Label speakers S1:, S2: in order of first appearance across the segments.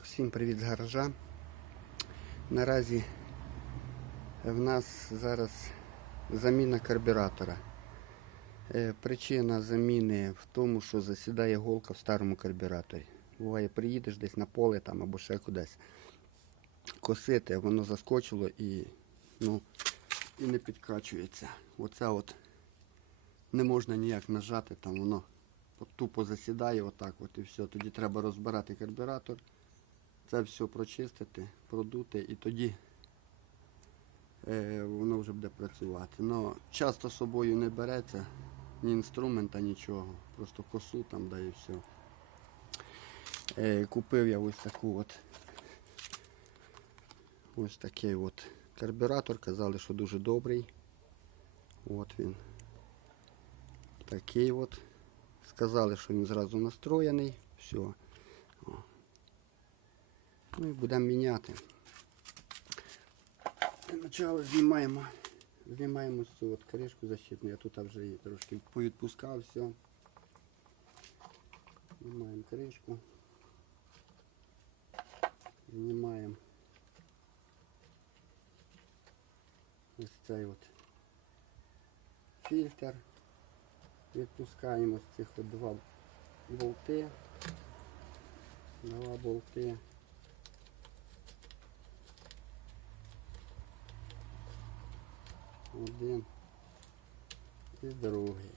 S1: Так, всім привіт з гаража. Наразі в нас зараз заміна карбюратора. Е, Причина заміни в тому, що засідає голка в старому карбюраторі. Буває, приїдеш десь на поле там або ще кудись косити, воно заскочило і, ну, і не підкачується. Оце от не можна ніяк нажати, там воно тупо засідає отак от і все. Тоді треба розбирати карбюратор, це все прочистити, продути і тоді е, воно вже буде працювати. Но часто з собою не береться ні інструмента, нічого. Просто косу там да і все. Е, купив я ось таку от ось такий от карбюратор. Казали, що дуже добрий. От він. Такий от. Сказали, що він зразу настроєний. Все. Ну і будемо міняти. Начала знімаємо. Знімаємо цю от кришку защитну. Я тут вже її трошки повідпускав все. Знімаємо кришку. Знімаємо ось цей от фільтр. Відпускаємо з цих от два болти. Два болти. Один і другий.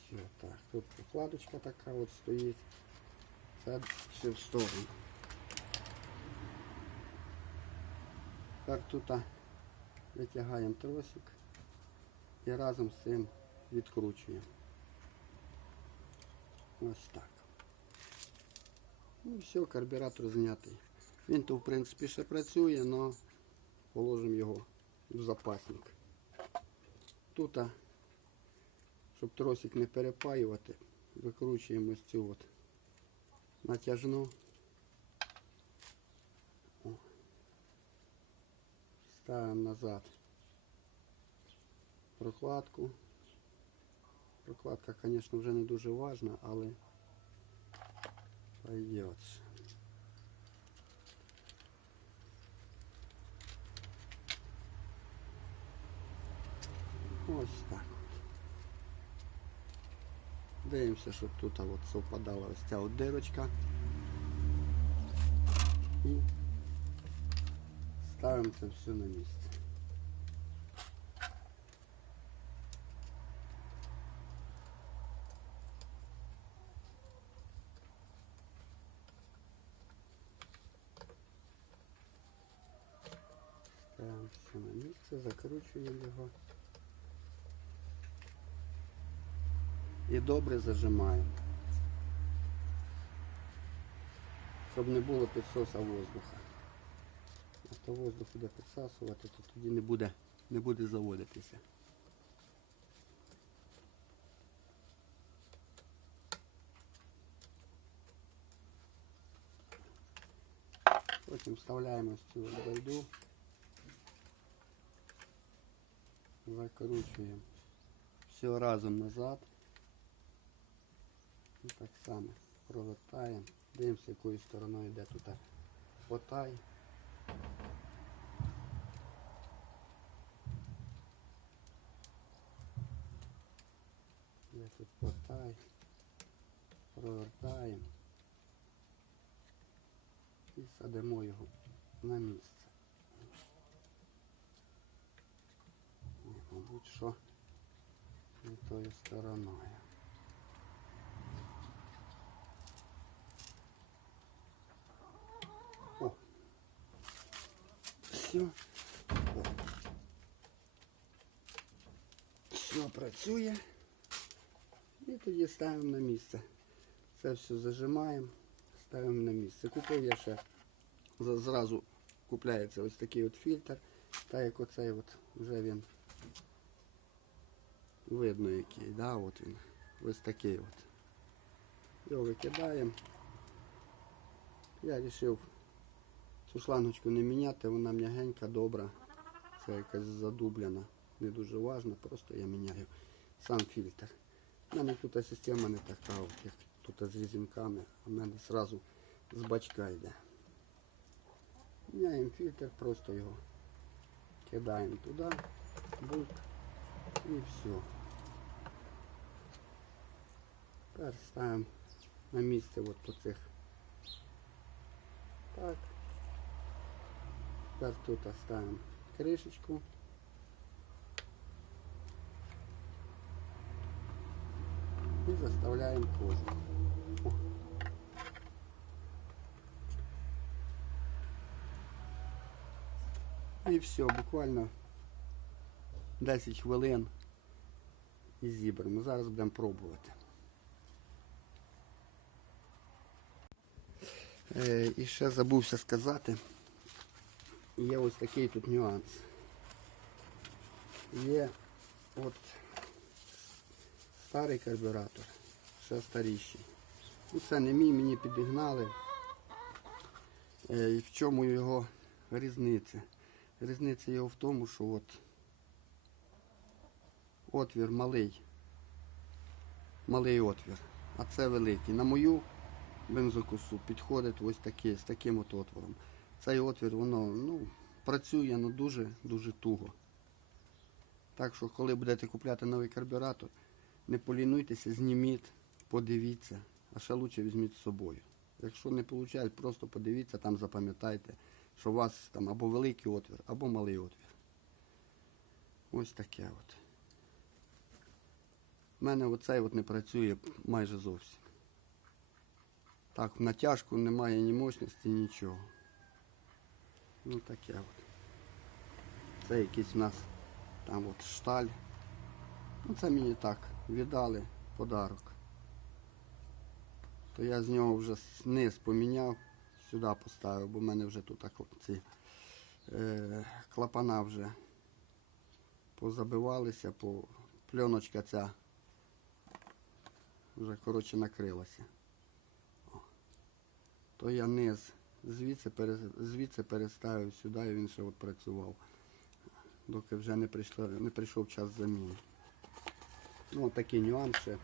S1: Все, так, тут прокладочка така от стоїть. Це все в сторону. Тепер тут витягаємо тросик і разом з цим відкручуємо. Ось так. Ну все, карбюратор знятий. Він то в принципі ще працює, але положимо його в запасник. Тут, щоб тросик не перепаювати, викручуємо ось цю от натяжну. Ставимо назад прокладку. Прокладка, звісно, вже не дуже важна, але пойдет. Ось так. Дивимося, щоб тут от совпадала ось ця от дирочка. І ставимо це все на місце. Ставимо все на місце, закручуємо його. І добре зажимаємо. Щоб не було підсоса воздуха. А то воздух буде підсасувати, то тоді не буде, не буде заводитися. Потім вставляємо ось цю байду, закручуємо все разом назад. І так само провертаємо. Дивимося, якою стороною йде тут потай. Де тут потай. Провертаємо. І садимо його на місце. І, мабуть, що не тою стороною. О. Все. Працює. І тоді ставимо на місце. Це все зажимаємо, ставимо на місце. Купив я ще зразу купляється ось такий от фільтр. Так як оцей от вже він видно який, да, от він. Ось такий от. Його викидаємо. Я вирішив цю шлангочку не міняти, вона м'ягенька, добра. Це якась задублена, не дуже важна, просто я міняю сам фільтр. У мене тут система не така, от як тут з різинками, а в мене одразу з бачка йде. Міняємо фільтр, просто його кидаємо туди, бук і все. Тепер ставимо на місце от по цих. Так. Тепер тут ставимо кришечку. І заставляємо кожу. О. І все, буквально 10 хвилин і зібраємо. Зараз будемо пробувати. І ще забувся сказати, є ось такий тут нюанс. Є от старий карбюратор, ще старіший. Ну, це не мій, мені підігнали. Е, і в чому його різниця? Різниця його в тому, що от отвір малий. Малий отвір, а це великий. На мою бензокосу підходить ось такий, з таким от отвором. Цей отвір, воно ну, працює ну, дуже, дуже туго. Так що, коли будете купляти новий карбюратор, не полінуйтеся, зніміть, подивіться, а ще краще візьміть з собою. Якщо не виходить, просто подивіться, там запам'ятайте, що у вас там або великий отвір, або малий отвір. Ось таке от. У мене оцей от не працює майже зовсім. Так, в натяжку немає ні мощності, нічого. Ну таке от. Це якийсь у нас там от шталь. Ну це мені так віддали подарок. То я з нього вже низ поміняв, сюди поставив, бо в мене вже тут так ці е, клапана вже позабивалися, по пленочка ця вже коротше накрилася. То я низ звідси, звідси переставив сюди і він ще от працював доки вже не, прийшло, не прийшов час заміни. Ну, такі нюанси.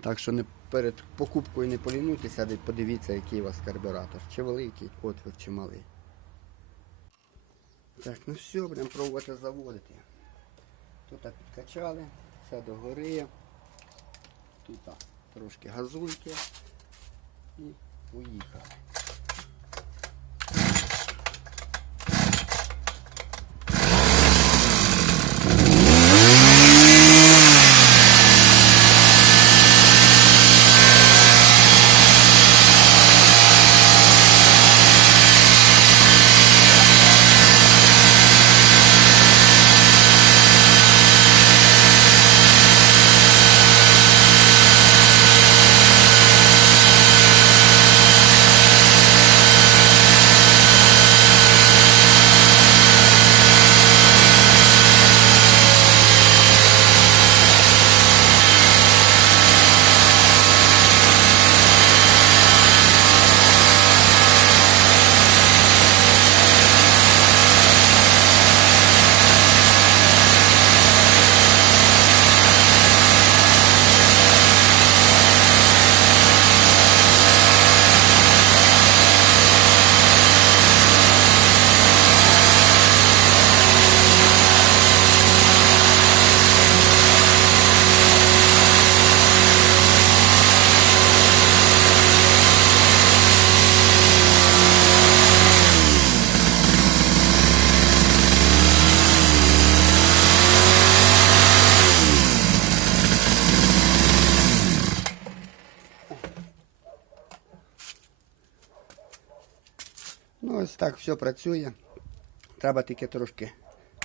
S1: Так що не перед покупкою не полінуйтеся, де подивіться, який у вас карбюратор. Чи великий отвір, чи малий. Так, ну все, будемо пробувати заводити. Тут підкачали, все догори. Тут трошки газульки і поїхали. Ну, ось так все працює. Треба тільки трошки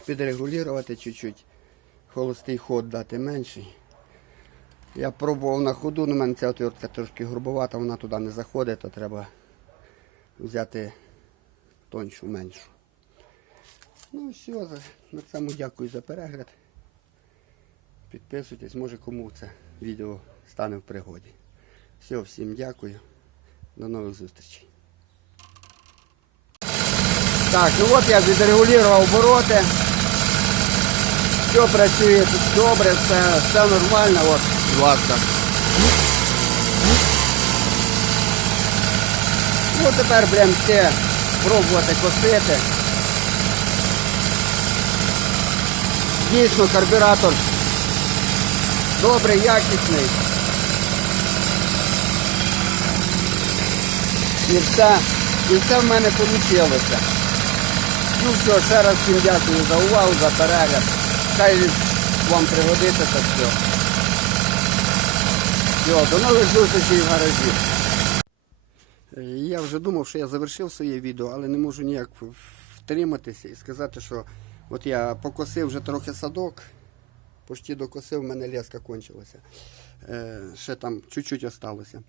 S1: підрегулювати чуть-чуть. Холостий ход дати менший. Я пробував на ходу, але в мене ця отвертка трошки грубовата, вона туди не заходить, то треба взяти тоншу, меншу. Ну все, на цьому дякую за перегляд. Підписуйтесь, може кому це відео стане в пригоді. Все, всім дякую. До нових зустрічей. Так, ну от я відрегулював обороти. Все працює тут добре, все, все нормально, от, будь ласка. Ну тепер будемо йти пробувати косити. Дійсно, карбюратор добрий, якісний. І все, і все в мене вийшло. Ну все, ще раз всім дякую за увагу, за перегляд. Хай вам пригодиться це все. Все, до нових зустрічей в гаражі. Я вже думав, що я завершив своє відео, але не можу ніяк втриматися і сказати, що от я покосив вже трохи садок, почти докосив, в мене леска кончилася. Е, ще там чуть-чуть осталося.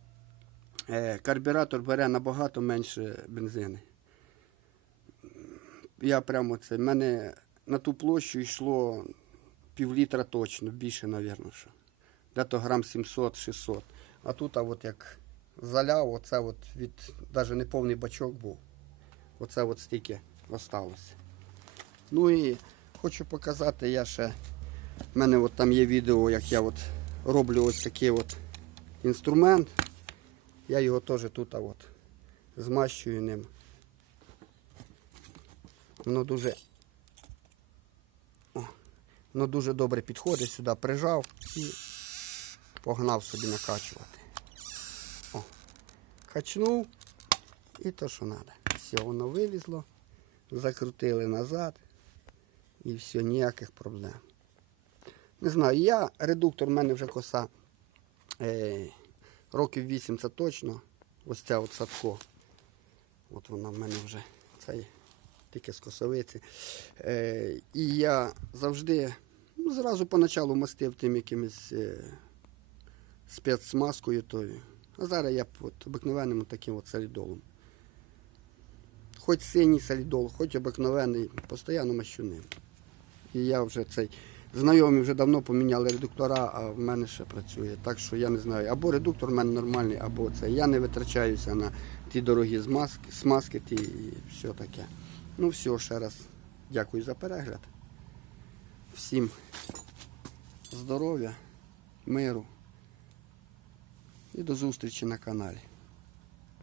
S1: Е, карбюратор бере набагато менше бензини. Я прямо це. в мене на ту площу йшло півлітра точно, більше, мабуть, що. Дето грам 700-600. А тут, а от як заляв, оце от від, навіть не повний бачок був. Оце от стільки осталося. Ну і хочу показати, я ще. в мене от там є відео, як я от роблю ось такий от інструмент. Я його теж тут от змащую ним. Воно дуже. О, воно дуже добре підходить сюди, прижав і погнав собі накачувати. О, качнув і то, що треба. Все, воно вилізло, закрутили назад і все, ніяких проблем. Не знаю, я редуктор в мене вже коса е, років 8 це точно. Ось ця от садко. От вона в мене вже цей тільки з косовиці. Е, і я завжди ну, зразу поначалу мастив тим якимось е, спецсмазкою тою. А зараз я от обикновенним таким от солідолом. Хоч синій солідол, хоч обикновений, постійно мащу ним. І я вже цей. Знайомі вже давно поміняли редуктора, а в мене ще працює. Так що я не знаю. Або редуктор в мене нормальний, або це. Я не витрачаюся на ті дорогі змазки, смазки ті і все таке. Ну все, ще раз дякую за перегляд. Всім здоров'я, миру і до зустрічі на каналі.